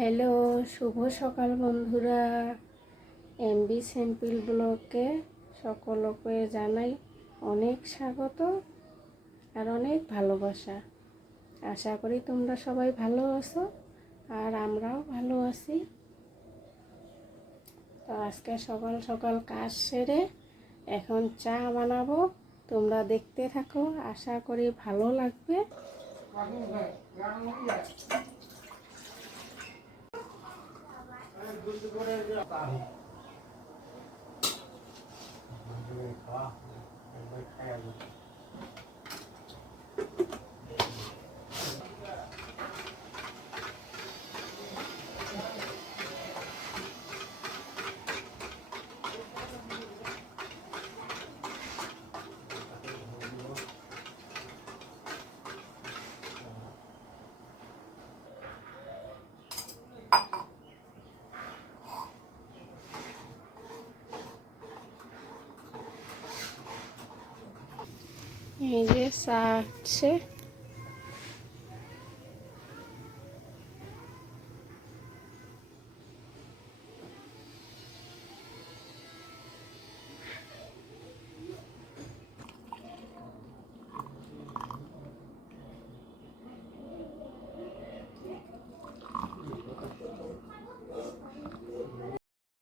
Hello, শুভ সকাল বন্ধুরা। MB simple ব্লগে সকলকে জানাই অনেক স্বাগত আর অনেক ভালোবাসা। আশা করি তোমরা সবাই ভালো আছো আর আমরাও ভালো আছি। তো আজকে সকাল সকাল কাজ সেরে এখন চা বানাবো, তোমরা দেখতে থাকো, আশা করি ভালো লাগবে। এই যে চা হচ্ছে।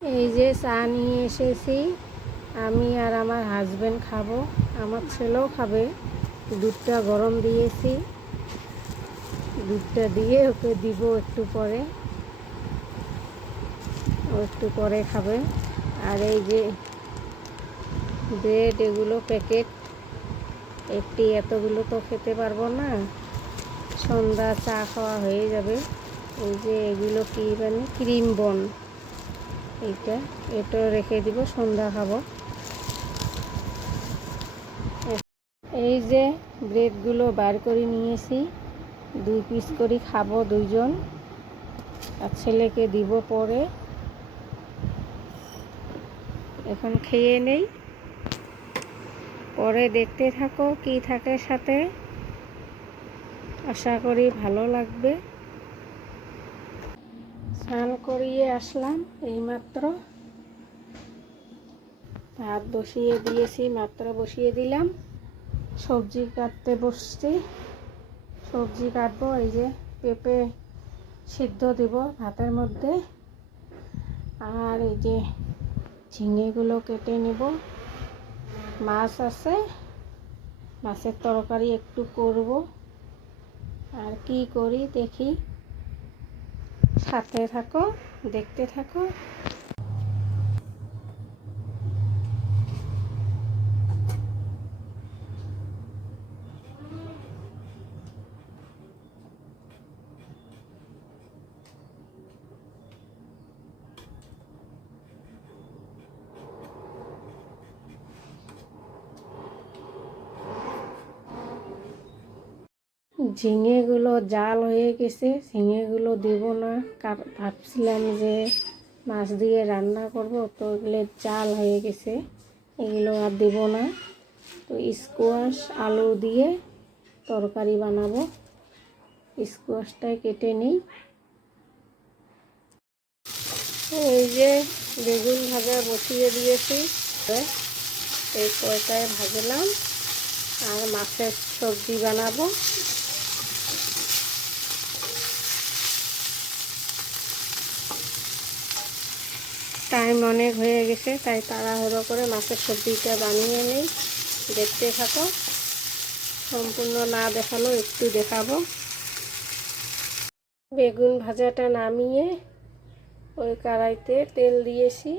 এই যে চা নিয়ে এসেছি, আমি আর আমার হাজবেন্ড খাবো, আমার ছেলেও খাবে। দুধটা গরম দিয়েছি, দুধটা দিয়ে ওকে দিব একটু পরে, ও একটু পরে খাবে। আর এই যে ব্রেড, এগুলো প্যাকেট, এতগুলো তো খেতে পারবো না, সন্ধ্যা চা খাওয়া হয়ে যাবে। এই যে এগুলো কি মানে ক্রিম বন, এটা রেখে দিব, সন্ধ্যা খাবো। এই যে ব্রেডগুলো বার করে নিয়েছি, 2 পিস করে খাবো দুইজন, আর ছেলেকে দিব পরে। এখন খেয়ে নেই, পরে দেখতে থাকো কি থাকে সাথে, আশা করি ভালো লাগবে। স্নান করিয়ে আসলাম এইমাত্র, ভাত বসিয়ে দিয়েছি, মাত্র বসিয়ে দিলাম। সবজি কাটতে বসছি, সবজি কাটবো। এই যে পেঁপে সিদ্ধ দিব ভাতের মধ্যে, আর এই যে ঝিঙেগুলো কেটে নেব। মাছ আছে, মাছের তরকারি একটু করব, আর কি করি দেখি, সাথে থাকো, দেখতে থাকো। ঝিঙেগুলো জাল হয়ে গেছে, ঝিঙেগুলো দেব না, ভাবছিলাম যে মাছ দিয়ে রান্না করব, তো এগুলো জাল হয়ে গেছে, এগুলো আর দেব না। তো স্কোয়াশ আলু দিয়ে তরকারি বানাবো, স্কোয়াশটাই কেটে নিই। এই যে বেগুন ভাজা বসিয়ে দিয়েছি, এই কয়টায় ভাজলাম, আর মাছের সবজি বানাবো। টাইম অনেক হয়ে গেছে, তাই তাড়াহুড়ো করে মাছের সবজিটা বানিয়ে নেই। দেখতে থাকো, সম্পূর্ণ না দেখালো একটু দেখাবো। বেগুন ভাজাটা নামিয়ে ওই কড়াইতে তেল দিয়েছি,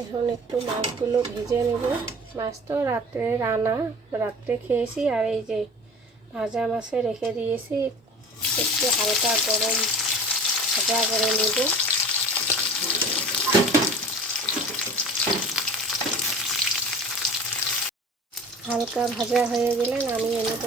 এখন একটু মাছগুলো ভেজে নেব। মাছ তো রাত্রে রান্না, রাত্রে খেয়েছি, আর এই যে ভাজা মাছে রেখে দিয়েছি, একটু হালকা গরম ভাজা করে নেব। হালকা ভাজা হয়ে গেলে নামিয়ে নেব।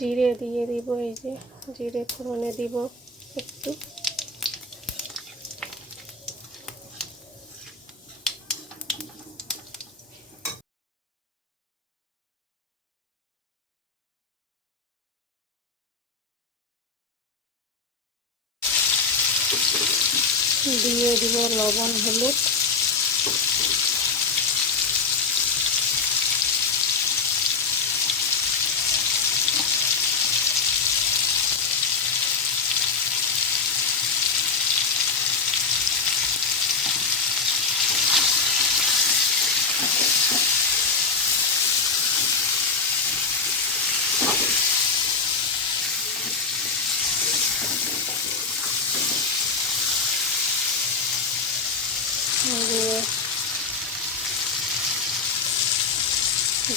জিরে দিয়ে দিব, এই যে জিরে ফোড়নে দিব একটু। দিয়ে দিব লবণ হলুদ।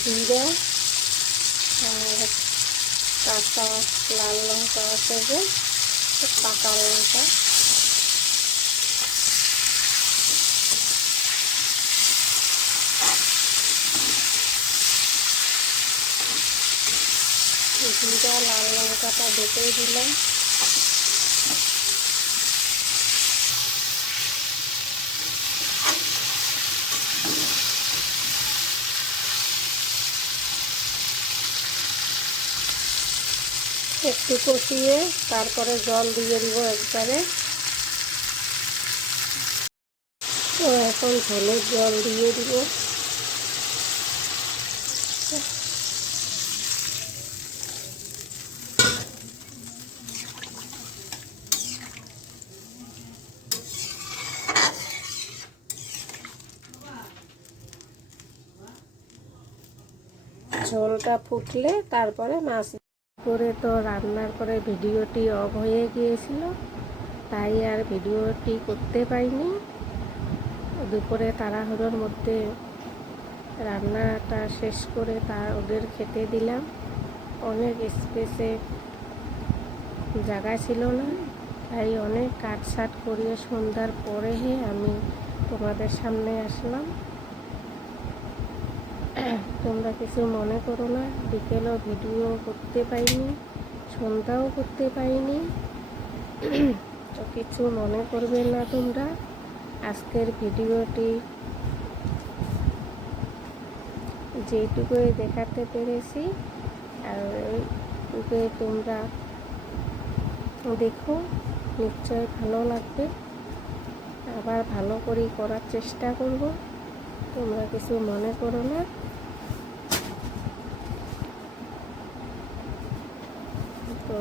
জিরা আর কাঁচা লাল লঙ্কা আছে, যে পাকা লঙ্কা। জিরা লাল লঙ্কাটা বেটে দিলাম। একটু কষিয়ে তারপরে জল দিয়ে দিব একবারে। তো এখন ঝোলের জল দিয়ে দিব। ঝোলটা ফুটলে তারপরে মাছ করে। তো রান্নার পরে ভিডিওটি অফ হয়ে গিয়েছিল, তাই আর ভিডিওটি করতে পারিনি। দুপুরে তাড়াহুড়োর মধ্যে রান্নাটা শেষ করে ওদের খেতে দিলাম। অনেক স্পেসে জায়গা ছিল না, তাই অনেক কাটসাট করিয়ে সন্ধ্যার পরে আমি তোমাদের সামনে আসলাম। তোমরা কিছু মনে করো না, বিকেলও ভিডিও করতে পারিনি, সন্ধ্যাও করতে পারিনি, তো কিছু মনে করবে না তোমরা। আজকের ভিডিওটি যেটুকুই দেখাতে পেরেছি, আর ওইটুকুই তোমরা দেখো, নিশ্চয় ভালো লাগবে। আবার ভালো করে করার চেষ্টা করব, তোমরা কিছু মনে করো না। তো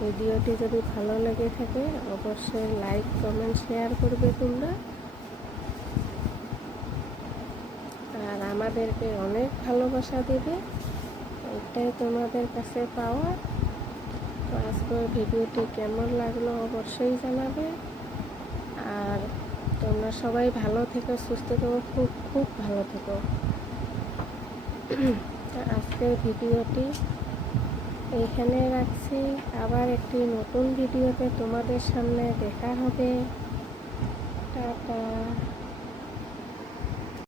ভিডিওটি যদি ভালো লেগে থাকে অবশ্যই লাইক কমেন্ট শেয়ার করবে তোমরা, আর আমাদেরকে অনেক ভালোবাসা দেবে, এটাই তোমাদের কাছে পাওয়া। তো আজকের ভিডিওটি কেমন লাগলো অবশ্যই জানাবে। আর তোমরা সবাই ভালো থেকো, সুস্থ থেকো, খুব খুব ভালো থেকো। আজকের ভিডিওটি এইখানে রাখছি। আবার একটি নতুন ভিডিওতে তোমাদের সামনে দেখা হবে। টাটা।